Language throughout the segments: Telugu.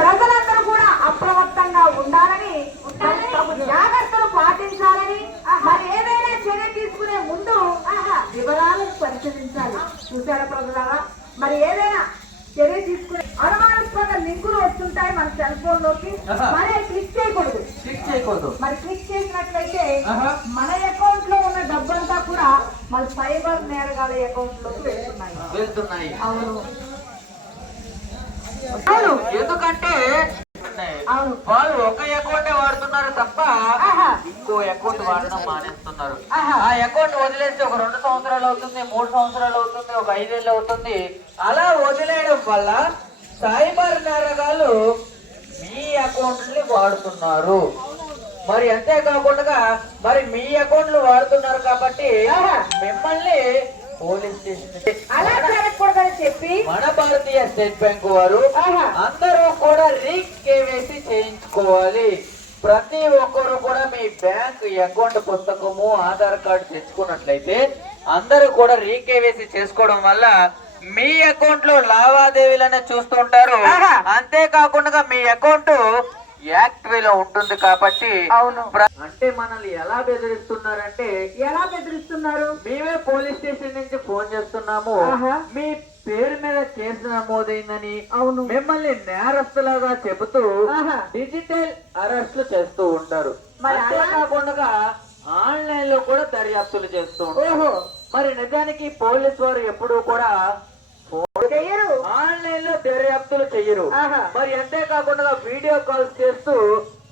ప్రజలందరూ కూడా అప్రమత్తంగా ఉండాలని, జాగ్రత్తలు పాటించాలని, మరి ఏదైనా చర్య తీసుకునే ముందు వివరాలను పరిశీలించాలి. చూసారా ప్రజలారా, మరి ఏదైనా చర్య తీసుకునే అనుమానాస్పద లింకులు వస్తుంటాయి మన సెల్ ఫోన్ లోకి, మరి క్లిక్ చేయకూడదు. మరి క్లిక్ చేసినట్లయితే మన అకౌంట్ లో ఉన్న డబ్బంతా కూడా మన సైబర్ నేరగాల అకౌంట్ లోకి వెళ్తున్నాయి. అవును, ఎందుకంటే వాళ్ళు ఒక అకౌంట్ వాడుతున్నారు తప్ప ఇంకో అకౌంట్ వాడడం మానేస్తున్నారు. ఆ అకౌంట్ వదిలేస్తే ఒక 2 సంవత్సరాలు అవుతుంది, 3 సంవత్సరాలు అవుతుంది, ఒక 5 ఏళ్ళు అవుతుంది. అలా వదిలేయడం వల్ల సైబర్ నేరగాళ్ళు మీ అకౌంట్ని వాడుతున్నారు. మరి అంతేకాకుండా మరి మీ అకౌంట్లు వాడుతున్నారు కాబట్టి మిమ్మల్ని పోలీస్ స్టేషన్ అలా జరగకూడదని చెప్పి మన భారతీయ స్టేట్ బ్యాంక్ వారు అందరూ కూడా కేవైసీ చేయించుకోవాలి. ప్రతి ఒక్కరు కూడా మీ బ్యాంక్ అకౌంట్ పుస్తకము, ఆధార్ కార్డు తెచ్చుకున్నట్లయితే అందరూ కూడా కేవైసీ చేసుకోవడం వల్ల మీ అకౌంట్ లో లావాదేవీలనే చూస్తుంటారు. అంతేకాకుండా మీ అకౌంట్ యాక్టివ్లో ఉంటుంది కాబట్టి. అవును, అంటే మనల్ని ఎలా బెదిరిస్తున్నారు? మేమే పోలీస్ స్టేషన్ నుంచి ఫోన్ చేస్తున్నాము, మీ పేరు మీద కేసు నమోదైందని, అవును, మిమ్మల్ని నేరస్తులుగా చెబుతూ డిజిటల్ అరెస్టులు చేస్తూ ఉంటారు. అంతేకాకుండా ఆన్లైన్ లో కూడా దర్యాప్తులు చేస్తూ ఉంటారు. మరి నిజానికి పోలీసు వారు ఎప్పుడూ కూడా ఆన్లైన్ లో దర్యాప్తులు చెయ్యరు. మరి అంతేకాకుండా వీడియో కాల్స్ చేస్తూ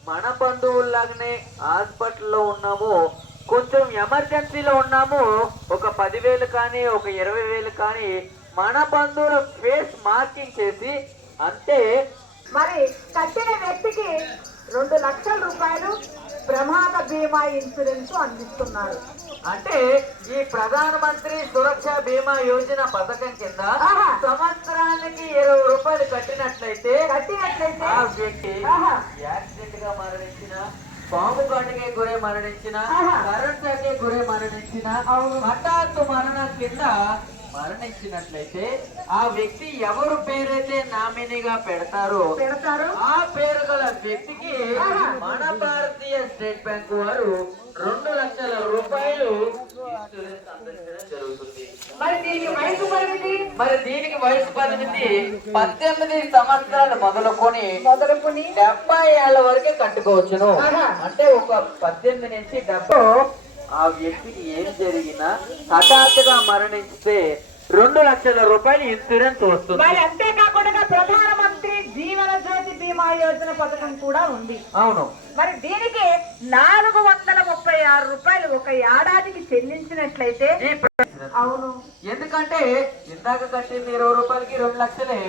మన బంధువుల్లాగానే హాస్పిటల్లో ఉన్నాము, కొంచెం ఎమర్జెన్సీలో ఉన్నాము, ఒక 10,000 కానీ ఒక 20,000 కానీ మన బంధువుల ఫేస్ మార్కింగ్ చేసి అంతే మరి కట్టిన వ్యక్తికి 2 లక్షల రూపాయలు ప్రమాద బీమా ఇన్సూరెన్స్ అందిస్తున్నారు. అంటే ఈ ప్రధాన మంత్రి సురక్ష బీమా యోజన పథకం కింద సంవత్సరానికి 20 రూపాయలు కట్టినట్లయితే ఆ వ్యక్తి యాక్సిడెంట్ గా మరణించిన, పాము కాటికే గురై మరణించిన, కరెంట్ షాకే గురై మరణించిన, హఠాత్తు మరణం కింద మరణించినట్లయితే ఆ వ్యక్తి ఎవరు పేరైతే నామినీగా పెడతారో ఆ పేరు గల వ్యక్తికి మన భారతీయ స్టేట్ బ్యాంక్ వారు 2 లక్షల రూపాయలు ఇన్సూరెన్స్ అందించడం జరుగుతుంది. మరి దీనికి వయసు పరిమితి 18 సంవత్సరాలు మొదలుకొని 70 ఏళ్ల వరకే కట్టుకోవచ్చును. అంటే ఒక 18 నుంచి 70 ఆ వ్యక్తికి ఏం జరిగినా హఠాత్తుగా మరణిస్తే 2 లక్షల రూపాయలు ఇన్సూరెన్స్ వస్తుంది. మరి అంతేకాకుండా ప్రధానమంత్రి జీవన జ్యోతి బీమా యోజన పథకం కూడా ఉంది. అవును, మరి దీనికి 436 రూపాయలు ఒక ఏడాదికి చెల్లించినట్లయితే అవును, ఎందుకంటే ఇందాక కట్టింది 20 రూపాయలకి 2 లక్షలే,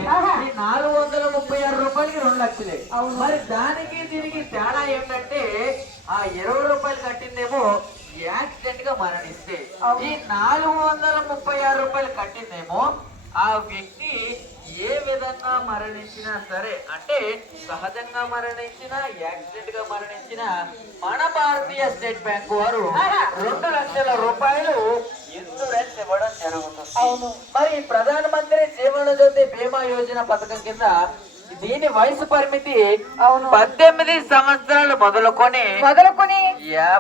ఈ 436 రూపాయలకి 2 లక్షలే. మరి దానికి దీనికి తేడా ఏంటంటే ఆ 20 రూపాయలు కట్టిందేమో యాక్సిడెంట్ గా మరణిస్తే, ఈ 436 రూపాయలు కట్టిందేమో ఆ వ్యక్తి ఏ విధంగా మరణించినా సరే, అంటే సహజంగా మరణించినా యాక్సిడెంట్ గా మరణించినా మన భారతీయ స్టేట్ బ్యాంక్ వారు 2 లక్షల రూపాయలు ఇన్సూరెన్స్ ఇవ్వడం జరుగుతుంది. అవును, మరి ప్రధాన మంత్రి జీవన జ్యోతి బీమా యోజన పథకం కింద దీని వయసు పరిమితి 18 సంవత్సరాలు మొదలుకొని 50